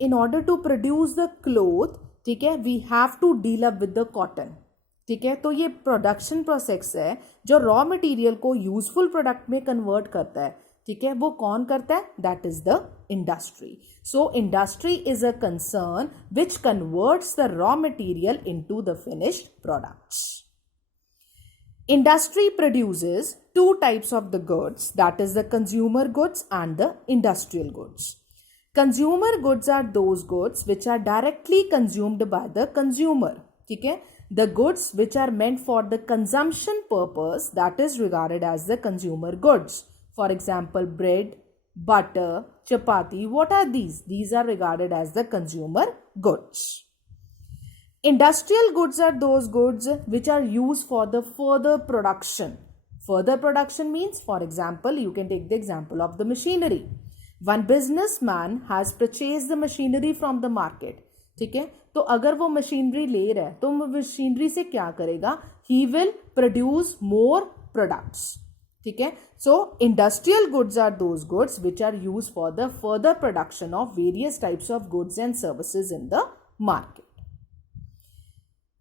in order to produce the cloth, ठीक है, we have to deal up with the cotton. ठीक है, तो ये प्रोडक्शन प्रोसेस है जो रॉ मटेरियल को यूजफुल प्रोडक्ट में कन्वर्ट करता है. ठीक है, वो कौन करता है? That is the industry. So industry is a concern which converts the raw material into the finished products. Industry produces two types of the goods, that is the consumer goods and the industrial goods. Consumer goods are those goods which are directly consumed by the consumer. ठीक है, the goods which are meant for the consumption purpose, that is regarded as the consumer goods. For example, bread, butter, chapati, what are these? These are regarded as the consumer goods. Industrial goods are those goods which are used for the further production. Further production means, for example, you can take the example of the machinery. One businessman has purchased the machinery from the market. ठीक है, तो अगर वो machinery ले रहा है तो machinery से क्या करेगा? He will produce more products. ठीक है, so industrial goods are those goods which are used for the further production of various types of goods and services in the market.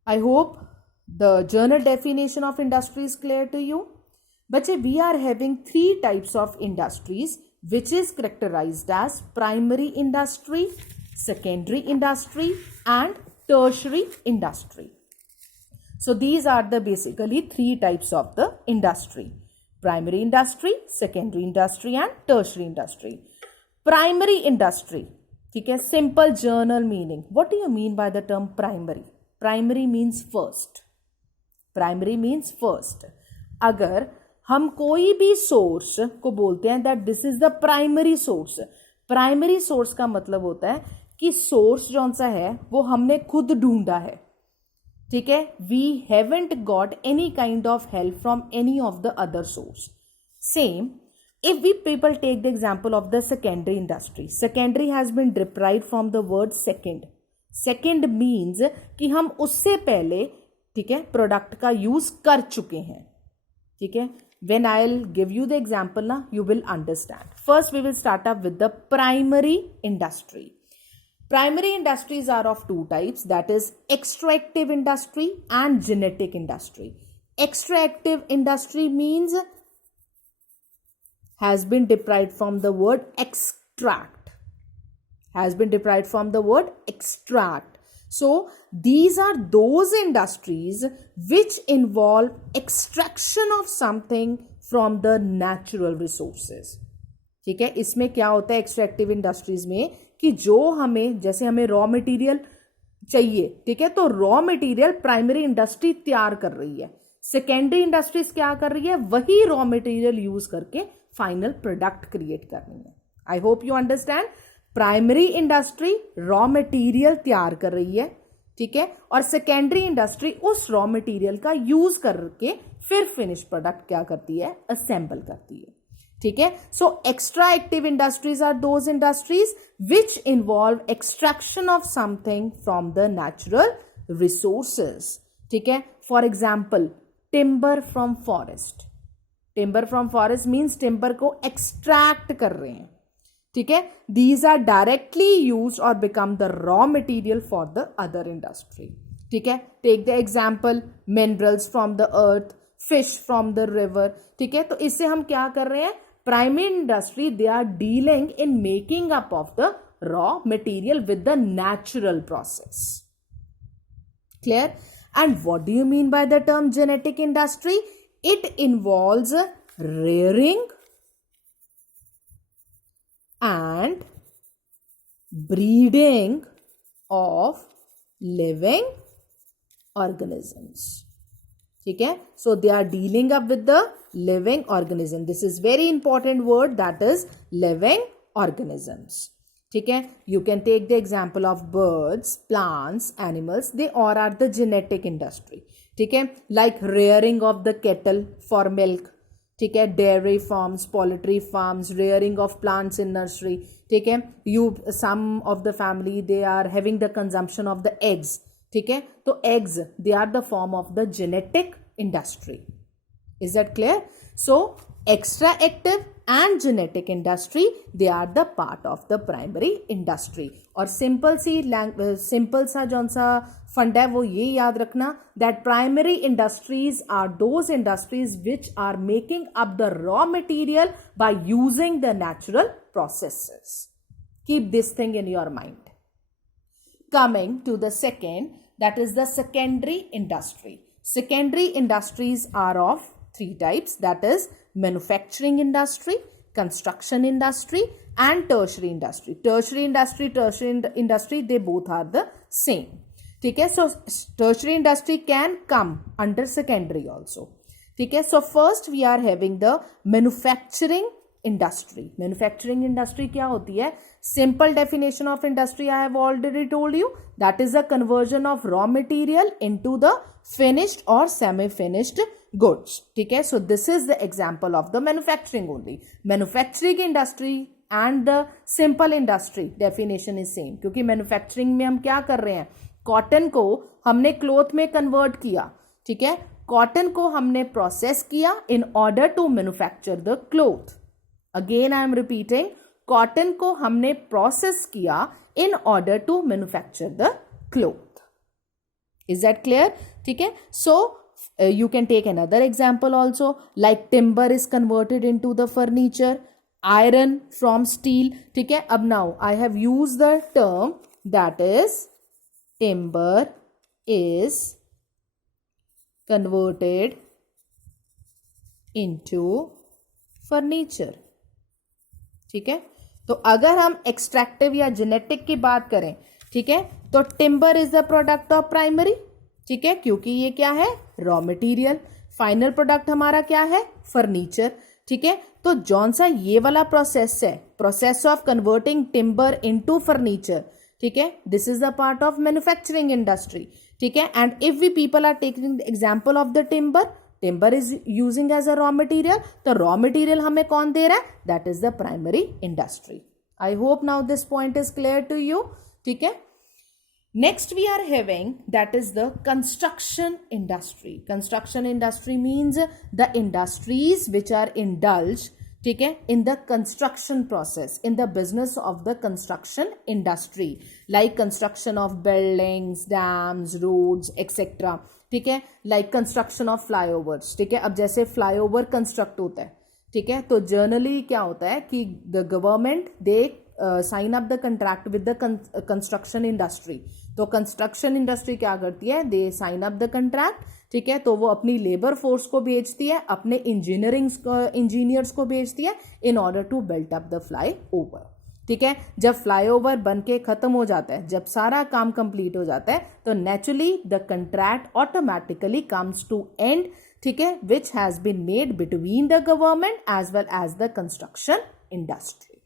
I hope the general definition of industry is clear to you. But we are having three types of industries which is characterized as primary industry, secondary industry and tertiary industry. So these are the basically three types of the industry: primary industry, secondary industry and tertiary industry. Primary industry, ठीक है, simple journal meaning. What do you mean by the term primary? Primary means first. Primary means first. अगर हम कोई भी source को बोलते हैं that this is the primary source, primary source का मतलब होता है कि सोर्स जौन सा है वो हमने खुद ढूंढा है. ठीक है, we haven't got any kind of help from any of the other source. Same, if we people take the example of the secondary industry, secondary has been derived from the word second. Second means कि हम उससे पहले, ठीक है, product का use कर चुके हैं. ठीक है, when I will give you the example ना, you will understand. First we will start up with the primary industry. Primary industries are of two types, that is extractive industry and genetic industry. Extractive industry means has been derived from the word extract. Has been derived from the word extract. So these are those industries which involve extraction of something from the natural resources. ठीक है, इसमें क्या होता है extractive industries में कि जो हमें, जैसे हमें रॉ मटेरियल चाहिए, ठीक है, तो रॉ मटेरियल प्राइमरी इंडस्ट्री तैयार कर रही है. सेकेंडरी इंडस्ट्रीज क्या कर रही है? वही रॉ मटेरियल यूज करके फाइनल प्रोडक्ट क्रिएट करनी है. I hope you understand. Primary industry raw material तैयार कर रही है, ठीक है, और सेकेंडरी इंडस्ट्री उस रॉ मटेरियल का यूज करके फिर फिनिश प्रोडक्ट क्या करती है? असेंबल करती है. ठीक है, so extra active industries are those industries which involve extraction of something from the natural resources. ठीक है, for example timber from forest. Timber from forest means timber को एक्सट्रैक्ट कर रहे हैं. ठीक है, these are directly used or become the raw material for the other industry. ठीक है, take the example minerals from the earth, fish from the river. ठीक है, तो इससे हम क्या कर रहे हैं? Primary industry, they are dealing in making up of the raw material with the natural process. Clear? And what do you mean by the term genetic industry? It involves rearing and breeding of living organisms. ठीक है, so they are dealing up with the living organism. This is very important word, that is living organisms. ठीक है, you can take the example of birds, plants, animals. They all are the genetic industry. ठीक है, like rearing of the cattle for milk. ठीक है, dairy farms, poultry farms, rearing of plants in nursery. ठीक है, you some of the family they are having the consumption of the eggs. ठीक है, तो eggs they are the form of the genetic industry. Is that clear? So extractive and genetic industry, they are the part of the primary industry. और simple सा जौन सा fund है वो ये याद रखना that primary industries are those industries which are making up the raw material by using the natural processes. Keep this thing in your mind. Coming to the second, that is the secondary industry. Secondary industries are of three types, that is manufacturing industry, construction industry and tertiary industry. Tertiary industry, they both are the same. ठीक है, so tertiary industry can come under secondary also. ठीक है, so first we are having the manufacturing industry. Manufacturing industry क्या होती है? Simple definition of industry I have already told you, that is a conversion of raw material into the finished or semi-finished goods. ठीक है, so this is the example of the manufacturing only. Manufacturing industry and the simple industry definition is same, क्योंकि manufacturing में हम क्या कर रहे हैं? Cotton को हमने क्लोथ में कन्वर्ट किया. ठीक है, कॉटन को हमने प्रोसेस किया in order to manufacture the cloth. Again I am repeating, cotton को हमने प्रोसेस किया in order to manufacture the cloth. Is that clear? ठीक है, so you can take another example also, like timber is converted into the furniture, iron from steel. ठीक है, अब now I have used the term that is timber is converted into furniture. ठीक है, तो अगर हम एक्सट्रैक्टिव या genetic की बात करें, ठीक है, तो timber is the product of primary. ठीक है, क्योंकि ये क्या है? Raw material. फाइनल प्रोडक्ट हमारा क्या है? फर्नीचर. ठीक है, तो जौन सा ये वाला प्रोसेस है, process of converting timber into furniture. ठीक है, this is the part of manufacturing industry. ठीक है, and if we people are taking example of the timber, timber is using as a raw material, तो raw material हमें कौन दे रहा है? That is the primary industry. I hope now this point is clear to you. ठीक है, next we are having that is the construction industry. Construction industry means the industries which are indulged, ठीक है, in the construction process, in the business of the construction industry, like construction of buildings, dams, roads, etc. ठीक है, like construction of flyovers. ठीक है, अब जैसे flyover construct होता है, ठीक है, तो जनरली क्या होता है कि the government they sign up the contract with the construction industry. तो कंस्ट्रक्शन इंडस्ट्री क्या करती है? दे साइन अप द कंट्रैक्ट. ठीक है, तो वो अपनी लेबर फोर्स को भेजती है, अपने इंजीनियर्स को भेजती है in order to build up the flyover. ठीक है, जब फ्लाई ओवर बन के खत्म हो जाता है, जब सारा काम कंप्लीट हो जाता है, तो naturally the contract automatically comes to end. ठीक है, which has been made between the government as well as the construction industry.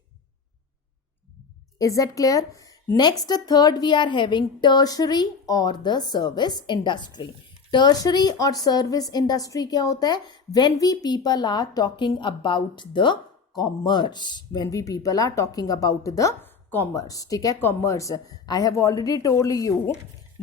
Is that clear? Next, third, we are having tertiary or the service industry. Tertiary or service industry क्या होता है? When we people are talking about the commerce. When we people are talking about the commerce. ठीक है, commerce. I have already told you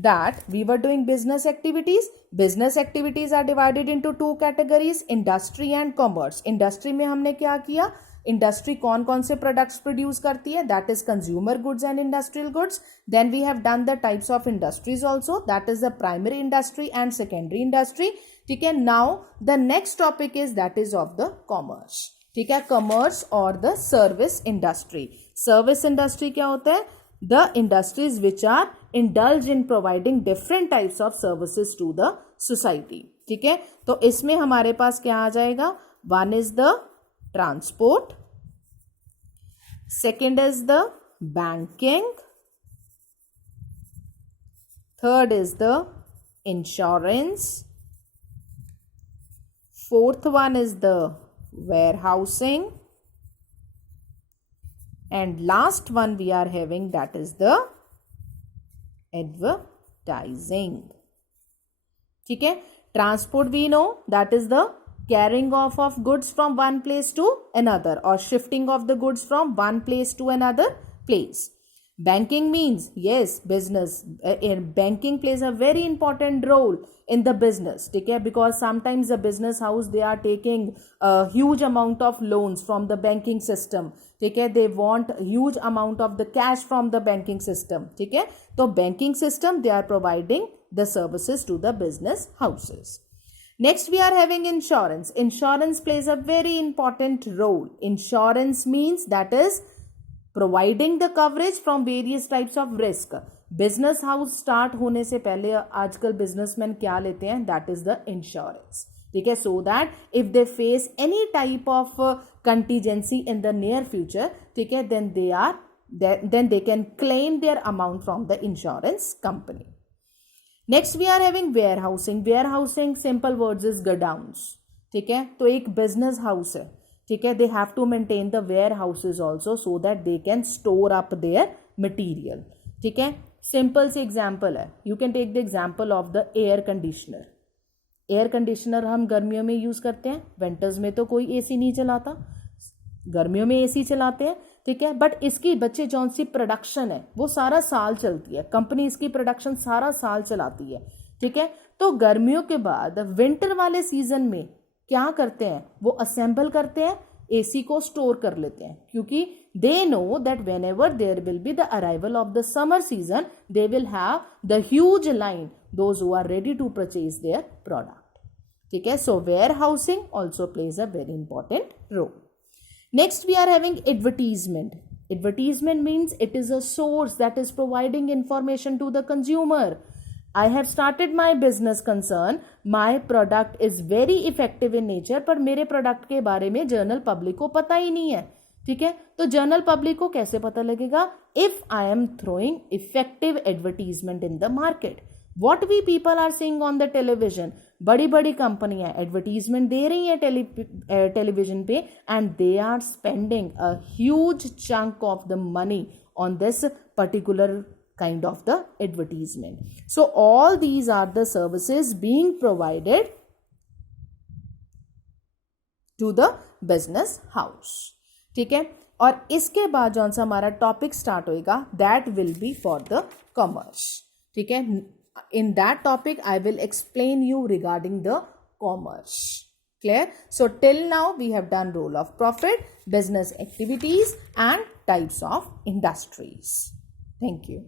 that we were doing business activities. Business activities are divided into two categories, industry and commerce. Industry में हमने क्या किया? Industry कौन कौन से products produce करती है? That is consumer goods and industrial goods. Then we have done the types of industries also, that is the primary industry and secondary industry. ठीक है, now the next topic is that is of the commerce. ठीक है, commerce और the service industry. Service industry क्या होता है? The industries which are indulge in providing different types of services to the society. ठीक है, तो इसमें हमारे पास क्या आ जाएगा? One is the transport, second is the banking, third is the insurance, fourth one is the warehousing, and last one we are having that is the advertising. ठीक है, transport we know that is the carrying off of goods from one place to another or shifting of the goods from one place to another place. Banking means, yes, business. Banking plays a very important role in the business, okay? Because sometimes the business house, they are taking a huge amount of loans from the banking system, okay? They want a huge amount of the cash from the banking system, okay? So banking system, they are providing the services to the business houses. Next, we are having insurance. Insurance plays a very important role. Insurance means, that is providing the coverage from various types of risk. Business house start होने से पहले आजकल businessman क्या लेते हैं, that is the insurance. ठीक है, so that if they face any type of contingency in the near future, ठीक है, then they can claim their amount from the insurance company. Next we are having warehousing. Warehousing simple words is godowns. ठीक है, तो एक business house है, ठीक है, they have to maintain the warehouses also so that they can store up their material. ठीक है, simple सी एग्जाम्पल है, you can take the example of the air conditioner. Air conditioner हम गर्मियों में यूज करते हैं, विंटर्स में तो कोई एसी नहीं चलाता, गर्मियों में एसी चलाते हैं. ठीक है, बट इसकी बच्चे जौन सी प्रोडक्शन है वो सारा साल चलती है, कंपनी इसकी प्रोडक्शन सारा साल चलाती है. ठीक है, तो गर्मियों के बाद विंटर वाले सीजन में क्या करते हैं, वो असेंबल करते हैं, एसी को स्टोर कर लेते हैं, क्योंकि they know that whenever there will be the arrival of the summer season they will have the huge line those who are ready to purchase their product. ठीक है, so warehousing also plays a very important role. Next we are having advertisement. Advertisement means it is a source that is providing information to the consumer. I have started my business concern. My product is very effective in nature, पर मेरे product के बारे में general public को पता ही नहीं है. ठीक है, तो जनरल पब्लिक को कैसे पता लगेगा? If I am throwing effective advertisement in the market. What we people are seeing on the television, बड़ी बड़ी कंपनियां एडवर्टीजमेंट दे रही हैं टेलीविजन पे, and they are spending a huge chunk of the money on this particular kind of the advertisement. So all these are the services being provided to the business house. ठीक है, और इसके बाद जो सा हमारा टॉपिक स्टार्ट होएगा that will be for the commerce. ठीक है, in that topic I will explain you regarding the commerce. Clear? So till now we have done role of profit, business activities and types of industries. Thank you.